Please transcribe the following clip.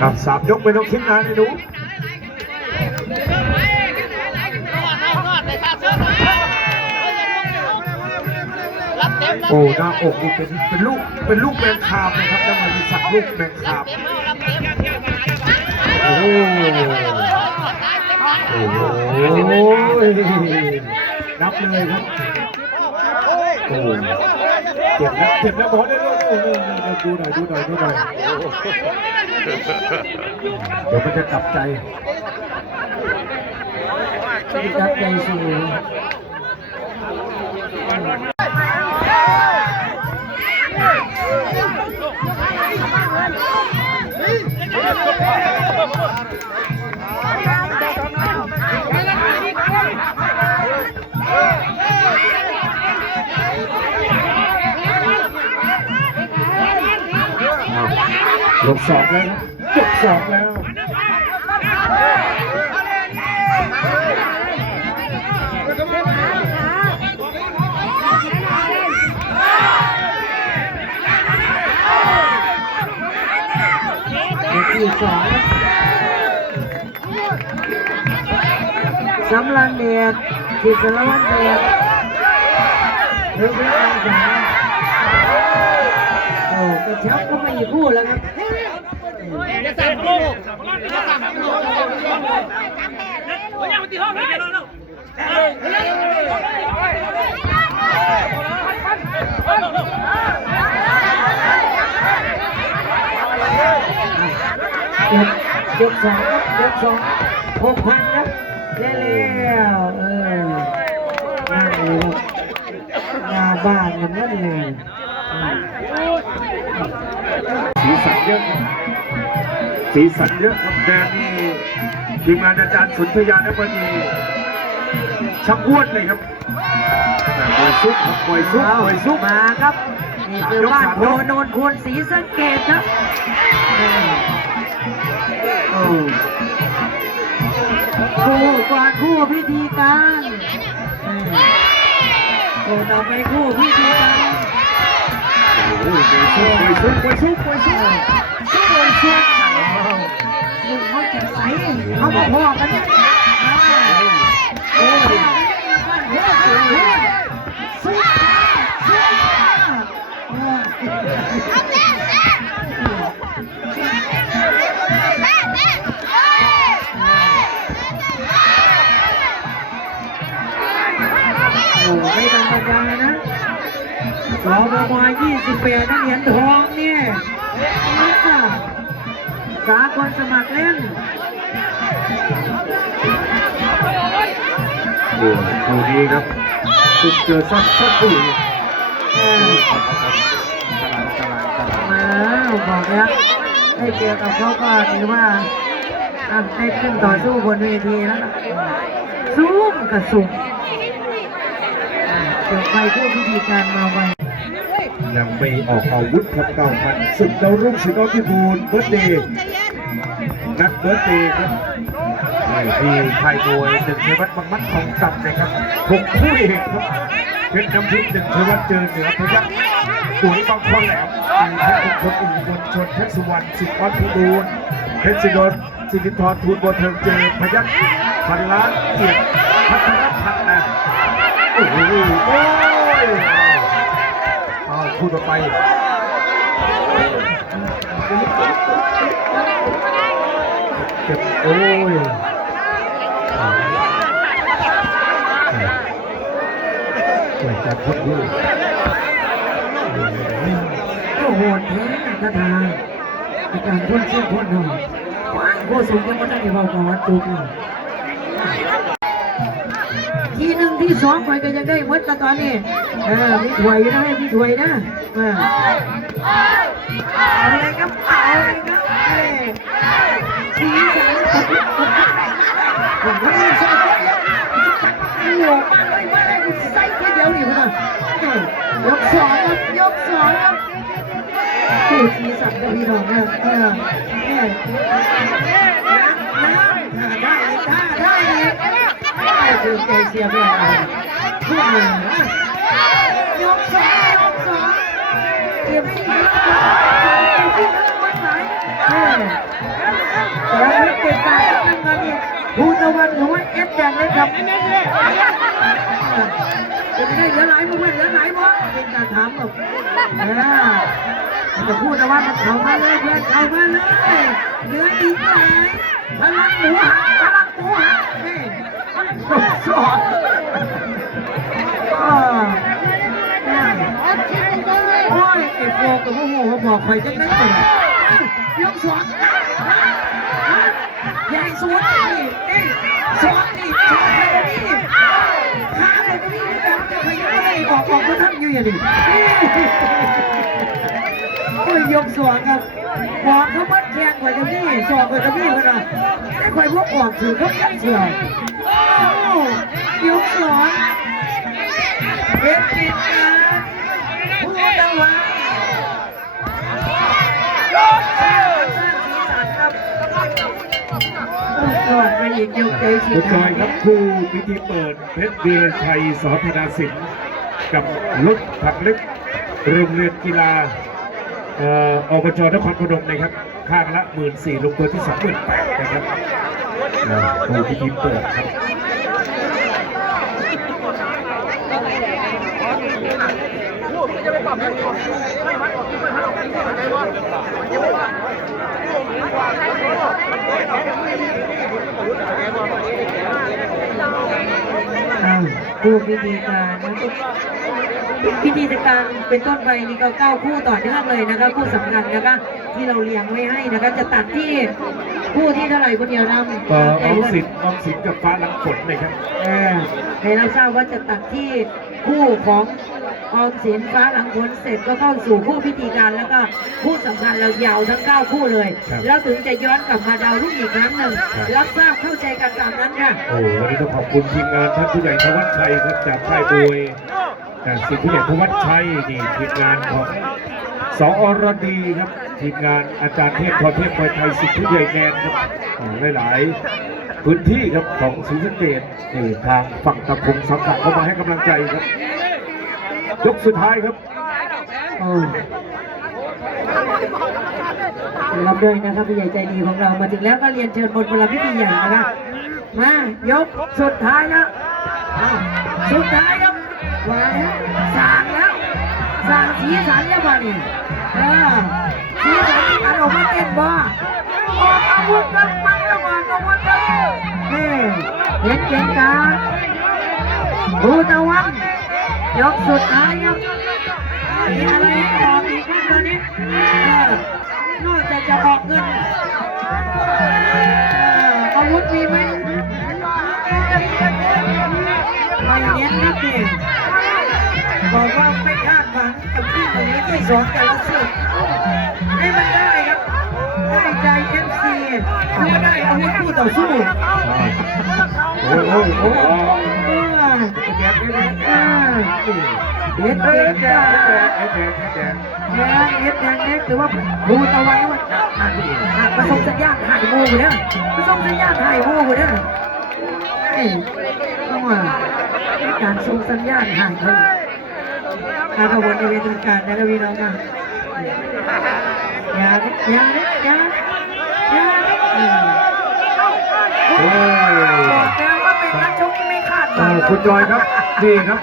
ครับ3 ยกไม่ต้องคิดนานเลยดูโอ้หน้าอกนี่เป็นลูกแมงคามนะครับแล้วมันมีสักลูกแมงคามโอ้โหนับเลยครับโอ้เจ็บแล้วบอสเลยดูหน่อยเดี๋ยวมันจะกลับใจสูงยก 2แล้วยก 2แล้วที่2สำรันเดชกิจสารวัตรเดชเรื่องการสารกระชับก็ไม่อีกคู่แล้วครับจะสั่งลูกยก 2ครับยก 2 6,000ครับแล้วนั่งเลยหน้าบ้านอย่างนั้นเลยสีสันเยอะครับแดงนี่ทีมงานอาจารย์สุนทรยานมณีช่างอ้วนเลยครับมวยซุกมาครับนี่คือบ้านโพนนควรศรีสะเกษครับคู่พิธีการต่อไปคู่พิธีการมวยซุกเขาจะใส่เขาบอกพ่อกันเนี่ยไม่ธรรมดานะสบม28นักเหรียญทองเนี่ยสากลสมัครเล่นคู่นี้ครับสุดเจอสักคู่มาบอกแล้วให้เจอกับเขาก็ถือว่าให้ขึ้นต่อสู้บนเวทีแล้วซูมกับซูมเดี๋ยวไปพวกพิธีการมาไวยังไม่ออกอาวุธครับ9,000ศึกดาวรุ่งสิงห์พิบูลเบิร์ดเดย์นัดเบิร์ดเดย์ครับที่ไทยโดย1 ชัยวัฒน์ บางมัดทองตัดนะครับ6 คู่เอกครับเพชรน้ำทิพย์1 ชัยวัฒน์เจอเหนือพยัคฆ์ปุ๋ยบางคนแหลมเพชรมงคลอุบลชนเพชรสุวรรณสิทธิ์วัดพิบูลเพชรศิริธรทูลบัวเทิงเจอพยัคฆ์พันล้านเกียรติพัฒนพัฒน์โอ้โหคู่ต่อไปเก็บโอ้ยจับทุกคู่ก็โหดแท้กระทาอาจารย์พ่นเชื่อพ่นหน่อยโคสูงยังไม่ได้ในเบาก่อนจุกเลยทีหนึ่งที่2ไปก็ยังได้หมดละตอนนี้มีถวยนะมีถวยนะอะไรครับสีสันผมก็ไม่ใช่หัวมาเลยใส่แค่เดียวนี่นะยก 2ครับคู่สีสันกับพี่น้องนะได้คือใจเสียไป คู่เลยยกสองเก็บสี่วัดไหนแล้วไม่เก็บการทำงานเนี่ยภูตะวันหรือว่าเอฟแดงเลยครับจะไม่ได้เหลือหลายมั้งเหลือหลายมั้งเป็นการถามหรอกจะพูดแต่ว่ามันเข้ามาเลยเพื่อนเข้ามาเลยเหลืออีกหลายพลังหมูหักนี่สอนโอ้ยไอ้โฟกับโมโหบอกใครจะได้ก่อนยกสองใหญ่สุดนี่สองนี่สองเลยนี่ขาเลยนี่แบบจะพยายามออกก็ทำอยู่อย่างนี้โอ้ยยกสองครับบอกเขามัดแขงกว่าจะนี่สองกว่าจะนี่ขนาดแต่ใครพวกออกถือเขาแข็งเฉยยกสองเป็นติดนะผู้ตะวันยกสองสร้างสีสันครับก่อนไปอีกยกใจสี คุณจอยครับคู่พิธีเปิดเพชรวีรชัยสธนาสินกับรถผักเล็กโรงเรียนกีฬาอบจนครพนมนะครับข้างละ14,000ลงตัวที่28,000นะครับคู่พิธีเปิดครับผู้พิธีการนะครับพิธีการเป็นต้นไปนี่ก็9คู่ต่อเนื่องเลยนะคะคู่สำคัญนะคะที่เราเลี้ยงไว้ให้นะคะจะตัดที่คู่ที่เท่าไหร่คุณเดียวนำออมสินกับฟ้าหลังฝนนะครับให้เราทราบว่าจะตัดที่คู่ของออมสินฟ้าหลังฝนเสร็จก็เข้าสู่คู่พิธีการแล้วก็คู่สำคัญเรายาวทั้ง9คู่เลยแล้วถึงจะย้อนกลับมาดาวรุ่งอีกครั้งหนึ่งรับทราบเข้าใจกันตามนั้นค่ะโอ้วันนี้ต้องขอบคุณทีมงานท่านผู้ใหญ่ธวัชชัยครับจากค่ายมวยสิทธิผู้ใหญ่ธวัชชัยนี่ทีมงานของสอรดีครับทีมงานอาจารย์เทพพรเทพพรไทยสิทธิผู้ใหญ่แนนครับหลายๆพื้นที่ครับของศรีสะเกษนี่ทางฝั่งตะพงสังกัดเข้ามาให้กำลังใจครับยกสุดท้ายครับรับด้วยนะครับผู้ใหญ่ใจดีของเรามาถึงแล้วก็เรียนเชิญบนพลพิธีใหญ่นะครับมายกสุดท้ายแล้วสุดท้ายครับว่าสั่งแล้วสั่งสีสันแล้วบ้านี่สีสันการออกมาเต้นบ้าออกอาวุธกันมันจะมาอาวุธกันเห็นเก่งกันภูตะวันยกสุดท้ายครับมีอะไรออกอีกบ้างตอนนี้นอกจากจะออกเงินอาวุธมีไหมไม่เน้นนิดเดียวบอกว่าไม่คาดหวังกับที่หนึ่งที่สองแต่ละสุดให้มันได้ครับได้ใจMC เพื่อได้อาวุธคู่ต่อสู้เด็ดหรือว่าภูตะวันว่าผสมสัญญาณถ่ายมูกูเนี่ยผสมสัญญาณถ่ายมูกูเนี่ยต้องว่าการส่งสัญญาณถ่ายเขาถ้าขบวนในเวทีการนะครับพี่น้องนะอย่าบอกแล้วว่าเป็นนักชกที่ไม่คาดหวังคุณจอยครับนี่ครับ